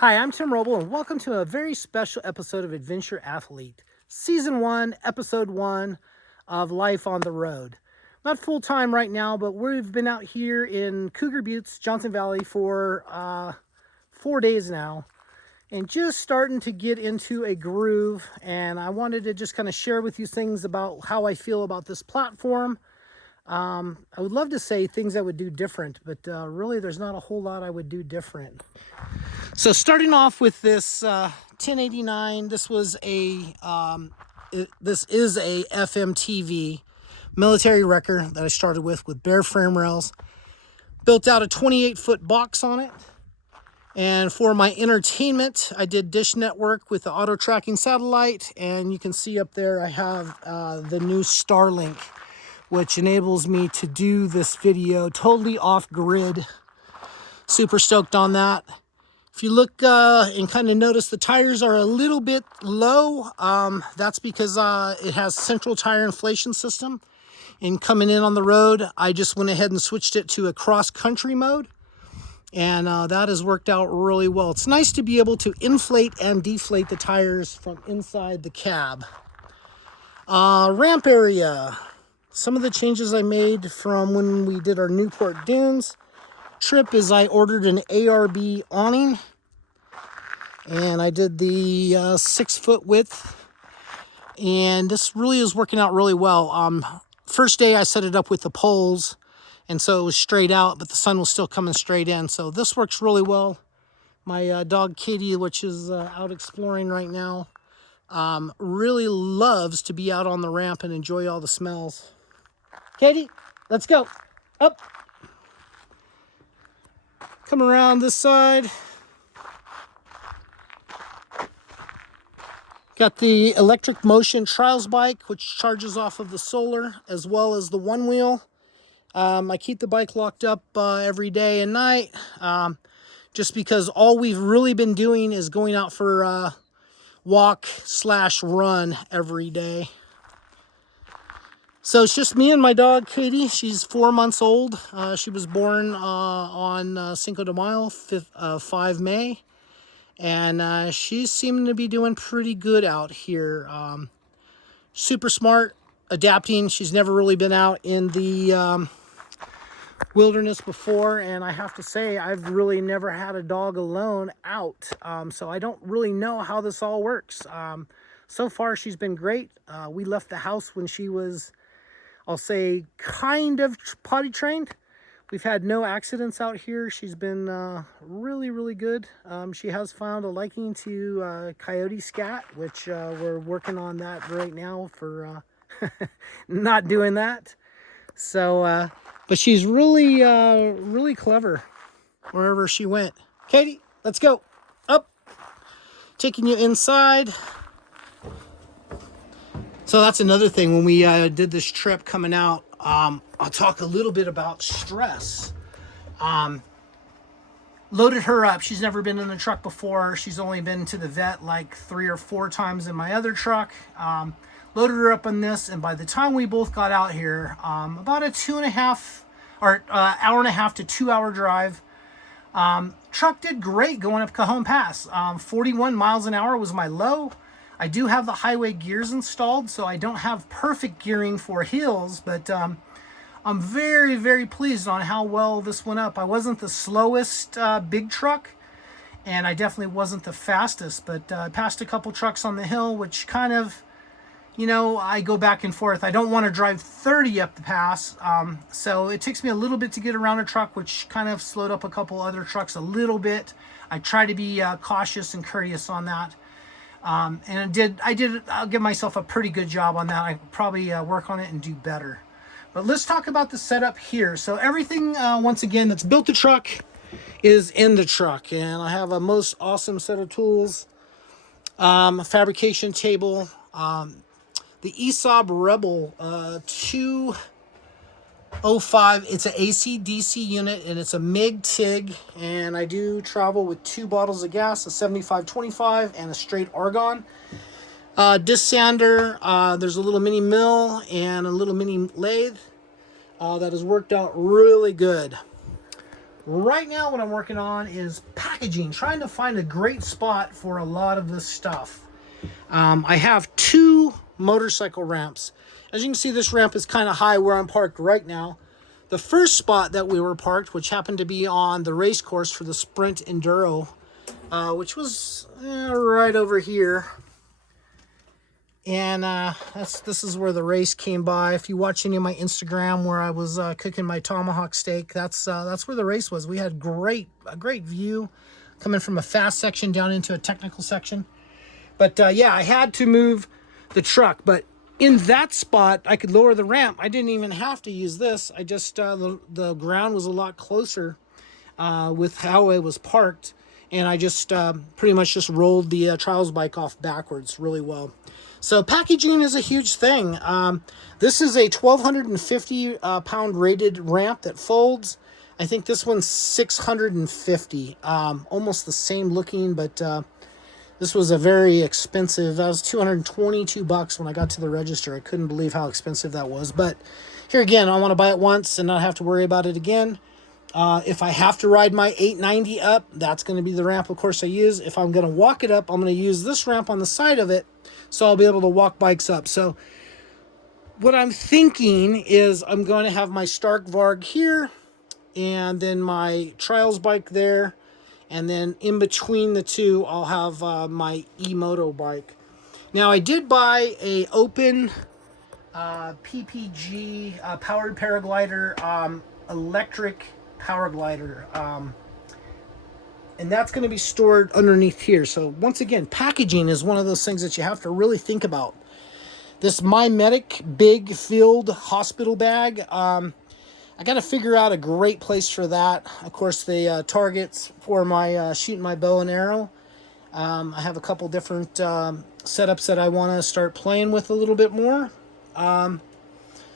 Hi, I'm Tim Roble, and welcome to a very special episode of Adventure Athlete, Season 1, Episode 1 of Life on the Road. Not full time right now, but we've been out here in Cougar Buttes, Johnson Valley for 4 days now, and just starting to get into a groove. And I wanted to just kind of share with you things about how I feel about this platform. I would love to say things I would do different, but really there's not a whole lot I would do different. So starting off with this 1089, this is a FMTV military wrecker that I started with bare frame rails. Built out a 28-foot box on it. And for my entertainment, I did Dish Network with the auto tracking satellite. And you can see up there I have the new Starlink, which enables me to do this video totally off grid. Super stoked on that. If you look and kind of notice the tires are a little bit low, that's because it has central tire inflation system. And coming in on the road, I just went ahead and switched it to a cross-country mode. And that has worked out really well. It's nice to be able to inflate and deflate the tires from inside the cab. Ramp area. Some of the changes I made from when we did our Newport Dunes trip is I ordered an ARB awning. And I did the 6-foot width, and this really is working out really well. First day I set it up with the poles, and so it was straight out, but the sun was still coming straight in. So this works really well. My dog Katie, which is out exploring right now, really loves to be out on the ramp and enjoy all the smells. Katie, let's go. Up. Come around this side. Got the electric motion trials bike, which charges off of the solar, as well as the one wheel. I keep the bike locked up every day and night, just because all we've really been doing is going out for walk/run every day. So it's just me and my dog, Katie. She's 4 months old. She was born on Cinco de Mayo, 5 May. And she's seeming to be doing pretty good out here. Super smart, adapting. She's never really been out in the wilderness before. And I have to say, I've really never had a dog alone out. So I don't really know how this all works. So far, she's been great. We left the house when she was, I'll say, kind of potty trained. We've had no accidents out here. She's been really, really good. She has found a liking to coyote scat, which we're working on that right now for not doing that. So, but she's really, really clever wherever she went. Katie, let's go. Up. Taking you inside. So that's another thing. When we did this trip coming out, I'll talk a little bit about stress. Loaded her up. She's never been in the truck before. She's only been to the vet like 3 or 4 times in my other truck. Loaded her up on this, and by the time we both got out here, about a 2.5 or hour and a half to 2 hour drive. Truck did great going up Cajon Pass. 41 miles an hour was my low. I do have the highway gears installed, so I don't have perfect gearing for hills, but I'm very, very pleased on how well this went up. I wasn't the slowest big truck, and I definitely wasn't the fastest, but I passed a couple trucks on the hill, which kind of, you know, I go back and forth. I don't want to drive 30 up the pass, so it takes me a little bit to get around a truck, which kind of slowed up a couple other trucks a little bit. I try to be cautious and courteous on that. And I'll give myself a pretty good job on that. I could probably work on it and do better. But let's talk about the setup here. So everything, once again, that's built the truck is in the truck. And I have a most awesome set of tools. A fabrication table. The ESOB Rebel 205. It's an AC/DC unit, and it's a MIG-TIG. And I do travel with 2 bottles of gas, a 75-25 and a straight argon. Disc sander, there's a little mini mill and a little mini lathe that has worked out really good. Right now what I'm working on is packaging, trying to find a great spot for a lot of this stuff. I have 2 motorcycle ramps. As you can see, this ramp is kind of high where I'm parked right now. The first spot that we were parked, which happened to be on the race course for the Sprint Enduro, which was right over here. And this is where the race came by. If you watch any of my Instagram where I was cooking my tomahawk steak, that's where the race was. We had a great view coming from a fast section down into a technical section. But yeah, I had to move the truck. But in that spot, I could lower the ramp. I didn't even have to use this. I just, the ground was a lot closer with how it was parked. And I just pretty much just rolled the trials bike off backwards really well. So packaging is a huge thing. This is a 1,250 pound rated ramp that folds. I think this one's 650. Almost the same looking, but this was a very expensive. That was $222 when I got to the register. I couldn't believe how expensive that was. But here again, I want to buy it once and not have to worry about it again. If I have to ride my 890 up, that's going to be the ramp, of course, I use. If I'm going to walk it up, I'm going to use this ramp on the side of it, so I'll be able to walk bikes up. So what I'm thinking is I'm going to have my Stark Varg here, and then my trials bike there, and then in between the two, I'll have my e-moto bike. Now, I did buy a open PPG powered paraglider, electric power glider, and that's going to be stored underneath here. So once again, packaging is one of those things that you have to really think about. This My Medic big filled hospital bag, I got to figure out a great place for that. Of course, the targets for my shooting my bow and arrow. I have a couple different setups that I want to start playing with a little bit more.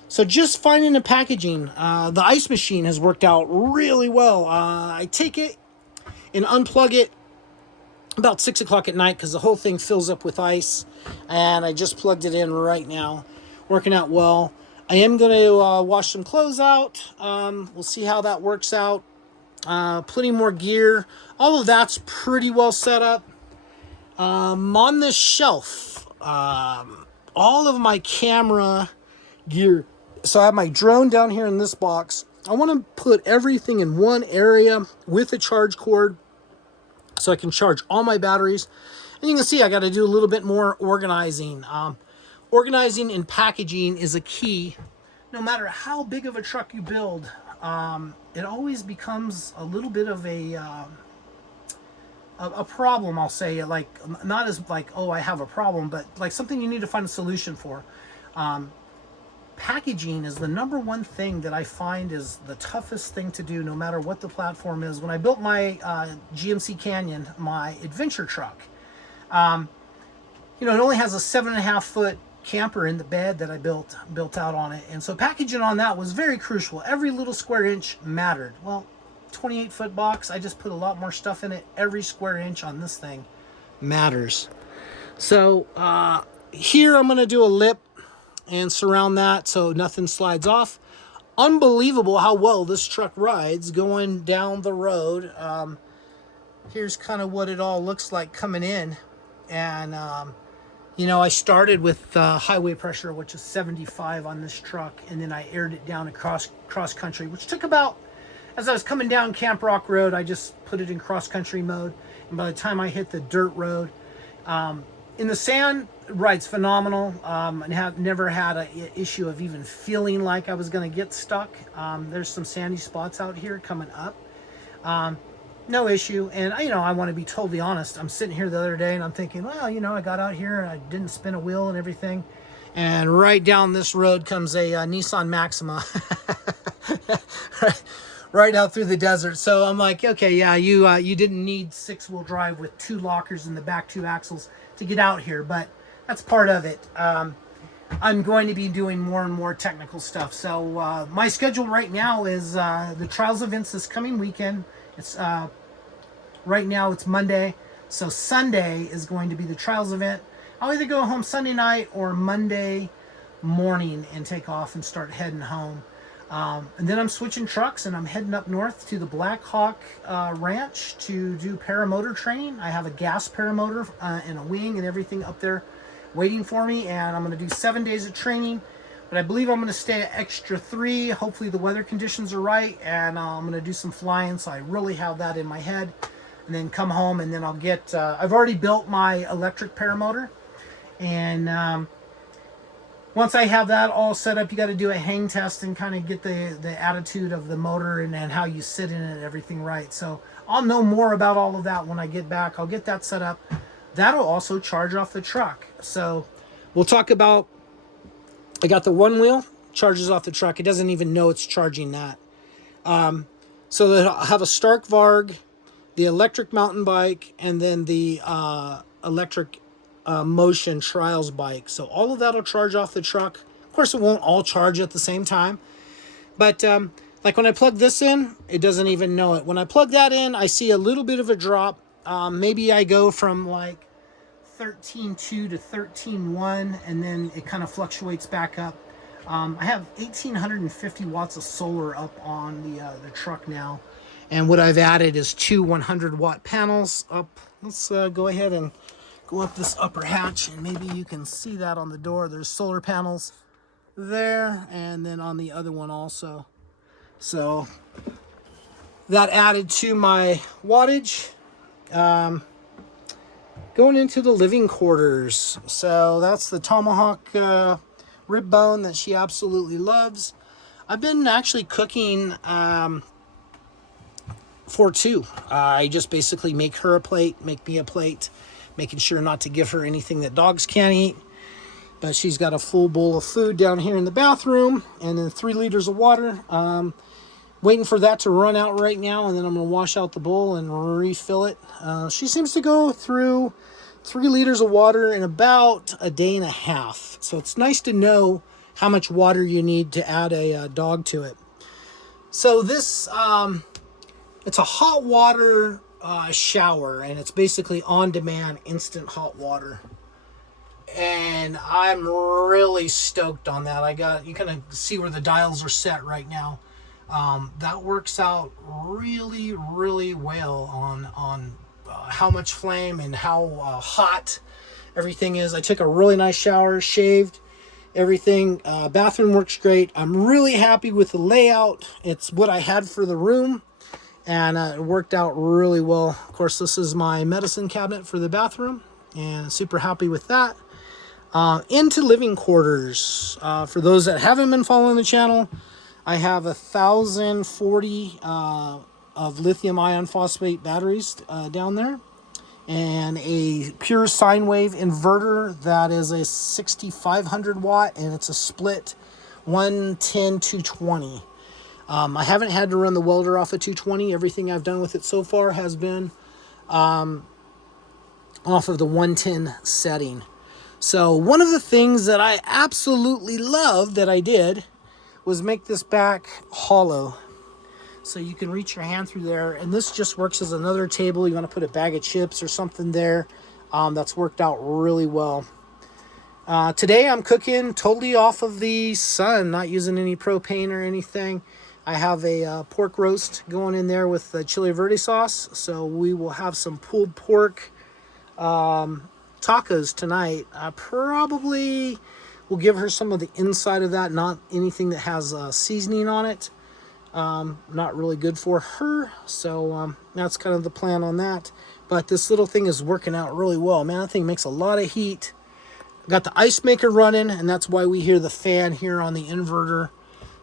So just finding the packaging. The ice machine has worked out really well. I take it and unplug it about 6 o'clock at night because the whole thing fills up with ice. And I just plugged it in right now. Working out well. I am going to wash some clothes out. We'll see how that works out. Plenty more gear. All of that's pretty well set up. On this shelf, all of my camera gear. So I have my drone down here in this box. I want to put everything in one area with a charge cord so I can charge all my batteries. And you can see I got to do a little bit more organizing. Organizing and packaging is a key. No matter how big of a truck you build, it always becomes a little bit of a problem, I'll say. Like, not as like, oh, I have a problem, but like something you need to find a solution for. Packaging is the number one thing that I find is the toughest thing to do, no matter what the platform is. When I built my GMC Canyon, my adventure truck, it only has a 7.5 foot camper in the bed that I built out on it. And so packaging on that was very crucial. Every little square inch mattered. Well, 28 foot box, I just put a lot more stuff in it. Every square inch on this thing matters. So here I'm going to do a lip and surround that so nothing slides off. Unbelievable how well this truck rides going down the road. Here's kind of what it all looks like coming in. And I started with highway pressure, which is 75 on this truck, and then I aired it down across cross country, which took about, as I was coming down Camp Rock Road, I just put it in cross country mode, and by the time I hit the dirt road, in the sand, rides phenomenal. And have never had an issue of even feeling like I was going to get stuck. There's some sandy spots out here coming up. No issue. And I want to be totally honest. I'm sitting here the other day and I'm thinking, well, I got out here and I didn't spin a wheel and everything. And right down this road comes a Nissan Maxima. right out through the desert. So I'm like, okay, yeah, you didn't need 6-wheel drive with 2 lockers in the back 2 axles to get out here, but that's part of it. I'm going to be doing more and more technical stuff. So my schedule right now is the trials events this coming weekend. It's right now it's Monday, so Sunday is going to be the trials event. I'll either go home Sunday night or Monday morning and take off and start heading home. And then I'm switching trucks and I'm heading up north to the Black Hawk Ranch to do paramotor training. I have a gas paramotor and a wing and everything up there waiting for me, and I'm going to do 7 days of training. But I believe I'm going to stay an extra 3. Hopefully the weather conditions are right, and I'm going to do some flying, so I really have that in my head. And then come home, and then I'll get... I've already built my electric paramotor, and once I have that all set up, you got to do a hang test and kind of get the attitude of the motor and how you sit in it and everything right. So I'll know more about all of that when I get back. I'll get that set up. That'll also charge off the truck. So we'll talk about... I got the one wheel, charges off the truck. It doesn't even know it's charging that. So I'll have a Stark Varg, the electric mountain bike, and then the electric motion trials bike. So all of that will charge off the truck. Of course, it won't all charge at the same time. But like when I plug this in, it doesn't even know it. When I plug that in, I see a little bit of a drop. Maybe I go from like 13.2 to 13.1, and then it kind of fluctuates back up. I have 1,850 watts of solar up on the truck now. And what I've added is 2 100-watt panels up. Let's go ahead and go up this upper hatch, and maybe you can see that on the door. There's solar panels there, and then on the other one also. So that added to my wattage. Going into the living quarters. So that's the tomahawk rib bone that she absolutely loves. I've been actually cooking for 2. I just basically make her a plate, make me a plate, making sure not to give her anything that dogs can't eat. But she's got a full bowl of food down here in the bathroom, and then 3 liters of water. Waiting for that to run out right now, and then I'm going to wash out the bowl and refill it. She seems to go through 3 liters of water in about a day and a half. So it's nice to know how much water you need to add a dog to it. So this, it's a hot water shower, and it's basically on-demand, instant hot water. And I'm really stoked on that. You kind of see where the dials are set right now. That works out really, really well on how much flame and how hot everything is. I took a really nice shower, shaved everything. Bathroom works great. I'm really happy with the layout. It's what I had for the room, and it worked out really well. Of course, this is my medicine cabinet for the bathroom, and super happy with that. Into living quarters. For those that haven't been following the channel, I have 1,040 of lithium ion phosphate batteries down there, and a pure sine wave inverter that is a 6,500 watt, and it's a split 110-220. I haven't had to run the welder off of 220. Everything I've done with it so far has been off of the 110 setting. So one of the things that I absolutely loved that I did was make this back hollow. So you can reach your hand through there, and this just works as another table. You want to put a bag of chips or something there. That's worked out really well. Today I'm cooking totally off of the sun, not using any propane or anything. I have a pork roast going in there with the chili verde sauce. So we will have some pulled pork tacos tonight. I probably will give her some of the inside of that, not anything that has seasoning on it. Not really good for her, so that's kind of the plan on that. But this little thing is working out really well. Man, that thing makes a lot of heat. Got the ice maker running, and that's why we hear the fan here on the inverter.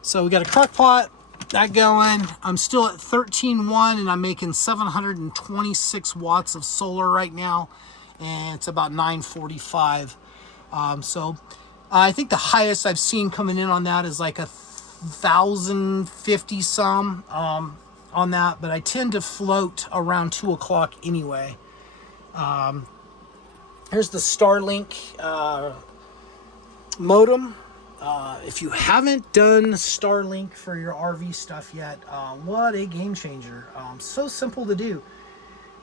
So we got a crock pot, that going. I'm still at 13.1, and I'm making 726 watts of solar right now, and it's about 9:45. So I think the highest I've seen coming in on that is like 1,050 some on that, but I tend to float around 2 o'clock anyway. Here's the Starlink modem. If you haven't done Starlink for your RV stuff yet, what a game changer. So simple to do.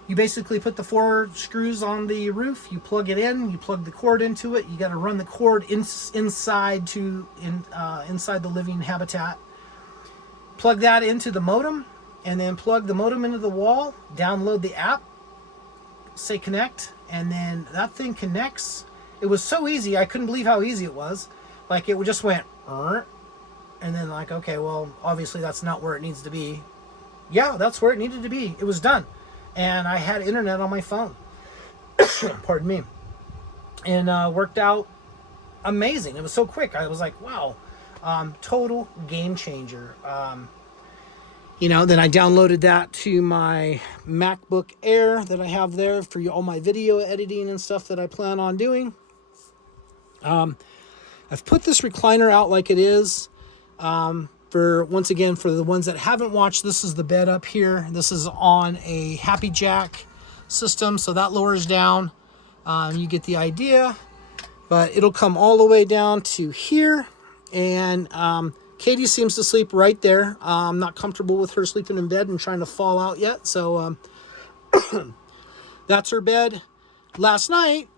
You basically put the 4 screws on the roof, you plug it in, you plug the cord into it, you got to run the cord inside the living habitat. plug that into the modem, and then plug the modem into the wall, download the app, say connect, and then that thing connects. It was so easy. I couldn't believe how easy it was. Like, it just went, and then like, okay, well, obviously that's not where it needs to be. Yeah, that's where it needed to be. It was done. And I had internet on my phone. Pardon me. And worked out amazing. It was so quick. I was like, wow, total game changer. Then I downloaded that to my MacBook Air that I have there for all my video editing and stuff that I plan on doing. I've put this recliner out like it is. Once again, for the ones that haven't watched, this is the bed up here. This is on a Happy Jack system, so that lowers down. You get the idea. But it'll come all the way down to here. And Katie seems to sleep right there. I'm not comfortable with her sleeping in bed and trying to fall out yet. So that's her bed. Last night,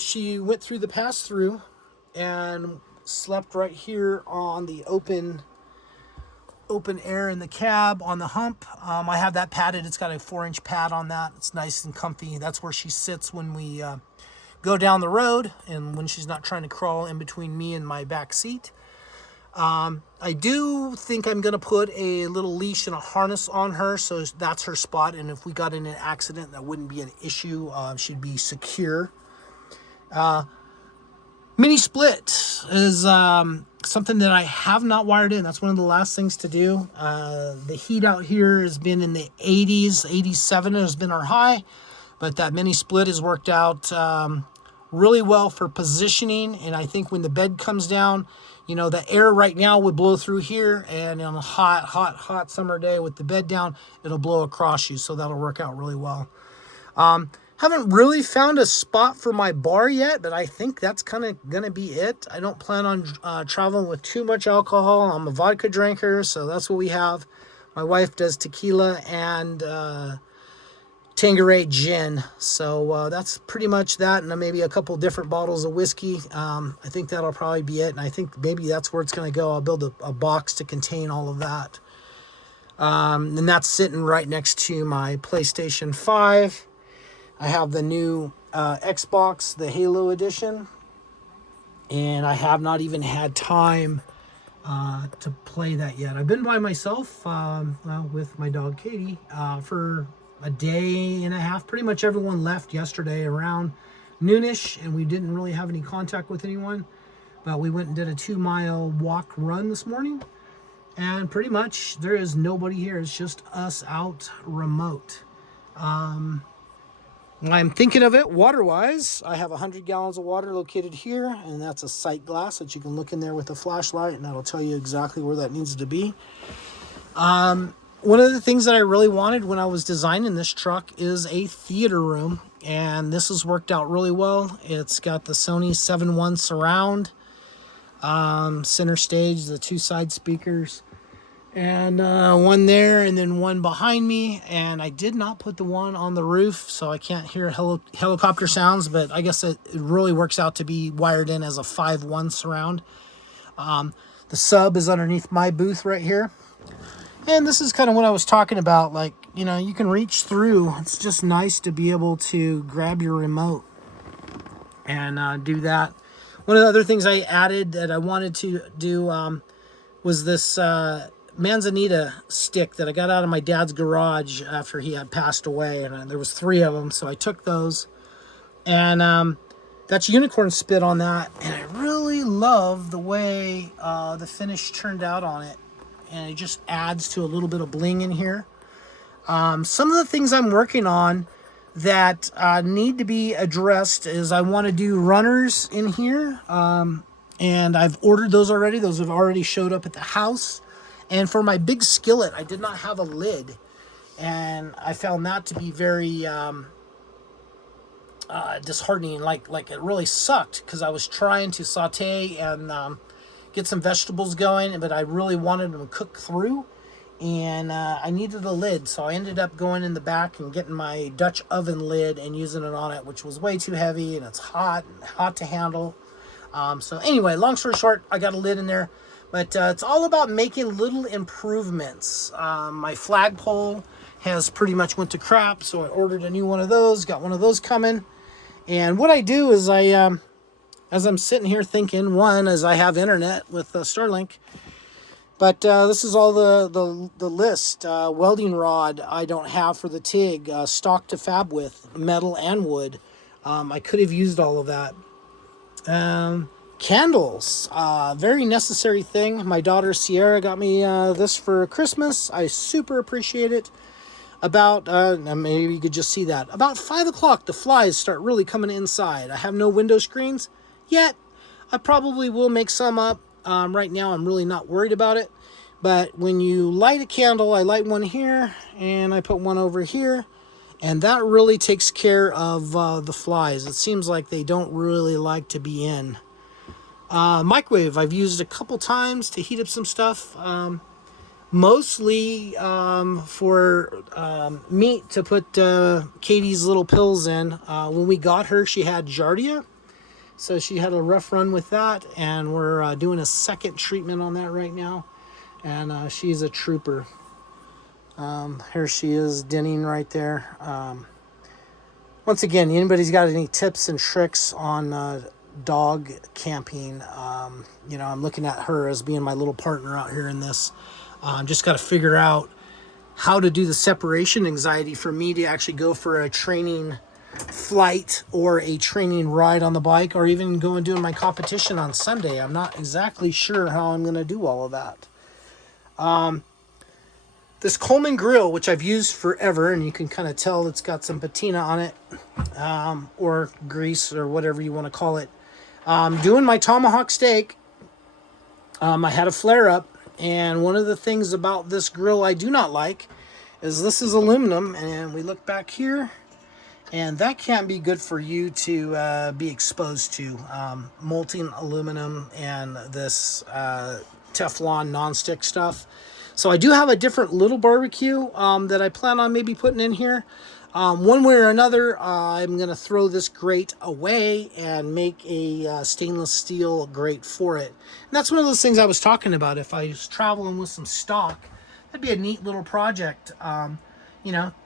she went through the pass-through and slept right here on the open air in the cab on the hump. I have that padded. It's got a 4-inch pad on that. It's nice and comfy. That's where she sits when we go down the road and when she's not trying to crawl in between me and my back seat. I do think I'm going to put a little leash and a harness on her, so that's her spot. And if we got in an accident, that wouldn't be an issue. She'd be secure. Mini split is something that I have not wired in. That's one of the last things to do. The heat out here has been in the 80s. 87 has been our high, but that mini split has worked out really well for positioning. And I think when the bed comes down, the air right now would blow through here, and on a hot summer day with the bed down, it'll blow across you. So that'll work out really well. Haven't really found a spot for my bar yet, but I think that's kind of going to be it. I don't plan on traveling with too much alcohol. I'm a vodka drinker, so that's what we have. My wife does tequila and Tanqueray gin. So that's pretty much that, and maybe a couple different bottles of whiskey. I think that'll probably be it, and I think maybe that's where it's going to go. I'll build a box to contain all of that. And that's sitting right next to my PlayStation 5. I have the new Xbox, the Halo edition, and I have not even had time to play that yet. I've been by myself with my dog Katie for a day and a half. Pretty much everyone left yesterday around noonish, and we didn't really have any contact with anyone. But we went and did a 2-mile walk run this morning, and pretty much there is nobody here. It's just us out remote. I'm thinking of it water-wise. I have 100 gallons of water located here, and that's a sight glass that you can look in there with a flashlight, and that'll tell you exactly where that needs to be. One of the things that I really wanted when I was designing this truck is a theater room, and this has worked out really well. It's got the Sony 7.1 surround, center stage, the 2 side speakers, and one there and then one behind me. And I did not put the one on the roof, so I can't hear helicopter sounds, but I guess it really works out to be wired in as a 5.1 surround. The sub is underneath my booth right here. And this is kind of what I was talking about. Like, you can reach through. It's just nice to be able to grab your remote and do that. One of the other things I added that I wanted to do was this Manzanita stick that I got out of my dad's garage after he had passed away. And there was 3 of them, so I took those. And that's unicorn spit on that. And I really love the way the finish turned out on it. And it just adds to a little bit of bling in here. Some of the things I'm working on that need to be addressed is I want to do runners in here. And I've ordered those already. Those have already showed up at the house. And for my big skillet, I did not have a lid. And I found that to be very disheartening. Like it really sucked because I was trying to saute and get some vegetables going, but I really wanted them to cook through, and I needed a lid, so I ended up going in the back and getting my Dutch oven lid and using it on it, which was way too heavy, and it's hot to handle. So anyway, long story short, I got a lid in there, But it's all about making little improvements. My flagpole has pretty much went to crap, so I ordered a new one of those, got one of those coming. And what I do is as I'm sitting here thinking, one, as I have internet with Starlink, but this is all the list. Welding rod I don't have for the TIG, stock to fab with, metal and wood. I could have used all of that. Candles, very necessary thing. My daughter Sierra got me this for Christmas. I super appreciate it. About, maybe you could just see that. About 5 o'clock, the flies start really coming inside. I have no window screens yet. I probably will make some up. Right now, I'm really not worried about it. But when you light a candle, I light one here, and I put one over here. And that really takes care of the flies. It seems like they don't really like to be in. Microwave, I've used a couple times to heat up some stuff. Mostly for meat to put Katie's little pills in. When we got her, she had Giardia. So she had a rough run with that. And we're doing a second treatment on that right now. And she's a trooper. Here she is, dinning right there. Once again, anybody's got any tips and tricks on dog camping? I'm looking at her as being my little partner out here in this. Just got to figure out how to do the separation anxiety for me to actually go for a training flight or a training ride on the bike, or even go and do my competition on Sunday. I'm not exactly sure how I'm going to do all of that. This Coleman grill, which I've used forever, and you can kind of tell it's got some patina on it, or grease, or whatever you want to call it. Doing my tomahawk steak, I had a flare up, and one of the things about this grill I do not like is this is aluminum, and we look back here, and that can't be good for you to be exposed to. Molten aluminum and this Teflon nonstick stuff. So I do have a different little barbecue that I plan on maybe putting in here. One way or another, I'm going to throw this grate away and make a stainless steel grate for it. And that's one of those things I was talking about. If I was traveling with some stock, that'd be a neat little project.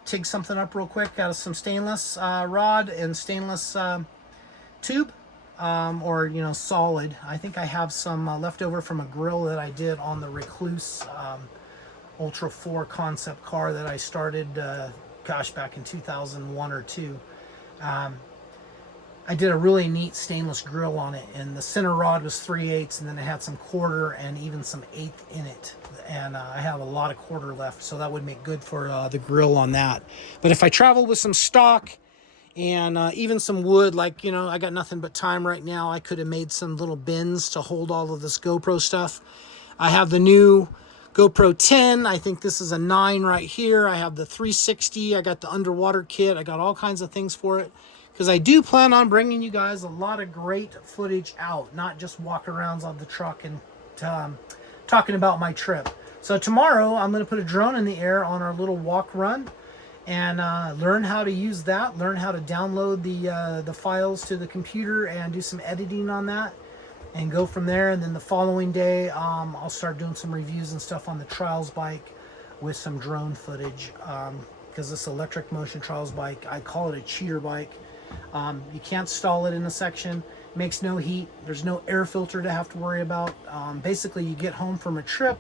TIG something up real quick out of some stainless rod and stainless tube, or solid. I think I have some left over from a grill that I did on the Recluse Ultra 4 concept car that I started back in 2001 or 2. I did a really neat stainless grill on it, and the center rod was 3/8, and then it had some quarter and even some eighth in it, and I have a lot of quarter left, so that would make good for the grill on that. But if I travel with some stock and even some wood, like I got nothing but time right now, I could have made some little bins to hold all of this GoPro stuff. I have the new GoPro 10. I think this is a 9 right here. I have the 360. I got the underwater kit. I got all kinds of things for it, because I do plan on bringing you guys a lot of great footage out, not just walk-arounds on the truck and talking about my trip. So tomorrow I'm going to put a drone in the air on our little walk run and learn how to use that, learn how to download the files to the computer and do some editing on that, and go from there. And then the following day, I'll start doing some reviews and stuff on the trials bike with some drone footage, because this electric motion trials bike, I call it a cheater bike. You can't stall it in a section, makes no heat, there's no air filter to have to worry about. Basically, you get home from a trip,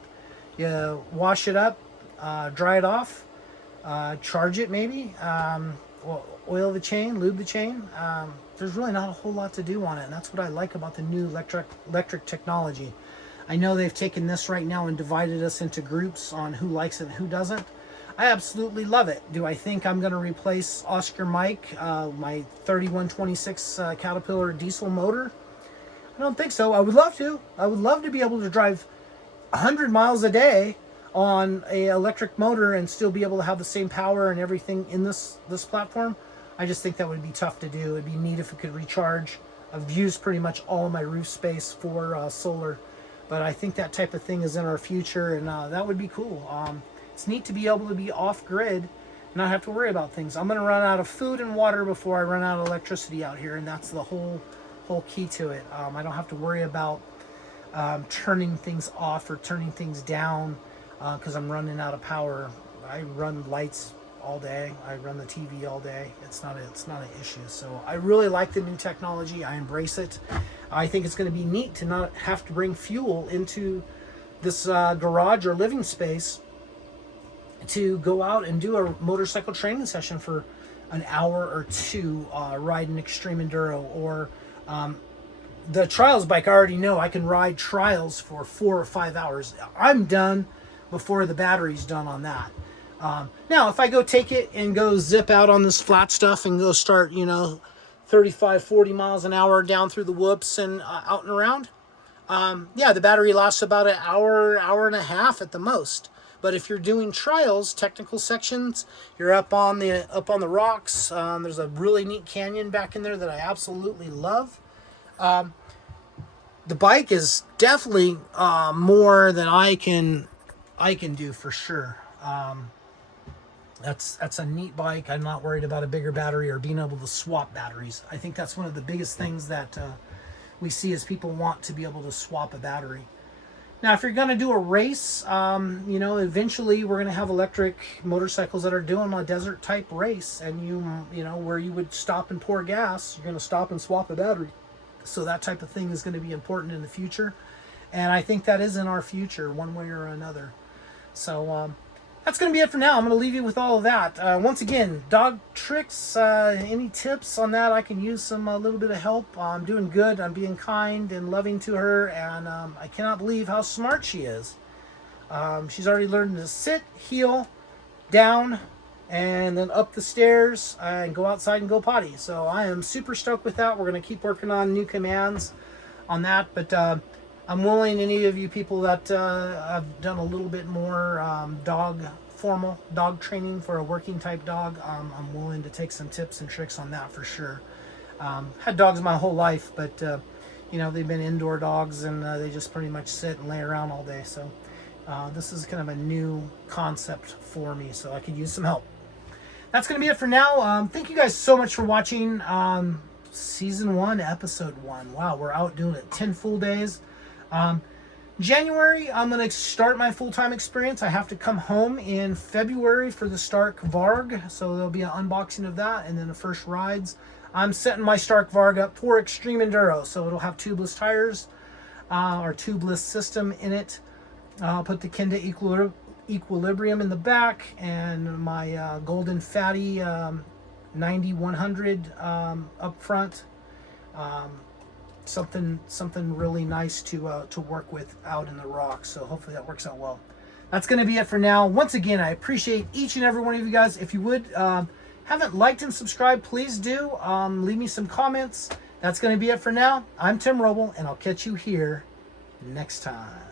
you wash it up, dry it off, charge it maybe, oil the chain, lube the chain. There's really not a whole lot to do on it, and that's what I like about the new electric technology. I know they've taken this right now and divided us into groups on who likes it and who doesn't. I absolutely love it. Do I think I'm going to replace Oscar Mike, my 3126 Caterpillar diesel motor? I don't think so. I would love to. I would love to be able to drive 100 miles a day on a electric motor and still be able to have the same power and everything in this platform. I just think that would be tough to do. It'd be neat if it could recharge. I've used pretty much all of my roof space for solar, but I think that type of thing is in our future, and that would be cool. It's neat to be able to be off grid and not have to worry about things. I'm going to run out of food and water before I run out of electricity out here, and that's the whole key to it. I don't have to worry about turning things off or turning things down because I'm running out of power. I run lights all day. I run the TV all day. It's not an issue. So I really like the new technology. I embrace it. I think it's going to be neat to not have to bring fuel into this garage or living space to go out and do a motorcycle training session for an hour or two, riding extreme enduro, or the trials bike. I already know I can ride trials for 4 or 5 hours. I'm done before the battery's done on that. Now, if I go take it and go zip out on this flat stuff and go start, 35, 40 miles an hour down through the whoops and out and around, yeah, the battery lasts about an hour, hour and a half at the most. But if you're doing trials, technical sections, you're up on the rocks. There's a really neat canyon back in there that I absolutely love. The bike is definitely more than I can do for sure. That's a neat bike. I'm not worried about a bigger battery or being able to swap batteries. I think that's one of the biggest things that we see is people want to be able to swap a battery. Now, if you're going to do a race, eventually we're going to have electric motorcycles that are doing a desert type race, and where you would stop and pour gas, you're going to stop and swap a battery. So that type of thing is going to be important in the future, and I think that is in our future one way or another. So that's going to be it for now. I'm going to leave you with all of that. Once again, dog tricks, any tips on that? I can use a little bit of help. I'm doing good. I'm being kind and loving to her, and I cannot believe how smart she is. She's already learned to sit, heel, down, and then up the stairs and go outside and go potty. So I am super stoked with that. We're going to keep working on new commands on that, but I'm willing, any of you people that have done a little bit more formal dog training for a working type dog, I'm willing to take some tips and tricks on that for sure. Had dogs my whole life, but they've been indoor dogs, and they just pretty much sit and lay around all day. So this is kind of a new concept for me, so I could use some help. That's going to be it for now. Thank you guys so much for watching Season 1, Episode 1. Wow, we're out doing it 10 full days. January, I'm going to start my full-time experience. I have to come home in February for the Stark Varg, so there'll be an unboxing of that, and then the first rides. I'm setting my Stark Varg up for extreme enduro, so it'll have tubeless tires, or tubeless system in it. I'll put the Kenda Equilibrium in the back, and my Golden Fatty 90-100 up front. Something really nice to work with out in the rocks. So hopefully that works out well. That's going to be it for now. Once again, I appreciate each and every one of you guys. If you would haven't liked and subscribed, please do. Leave me some comments. That's going to be it for now. I'm Tim Roble, and I'll catch you here next time.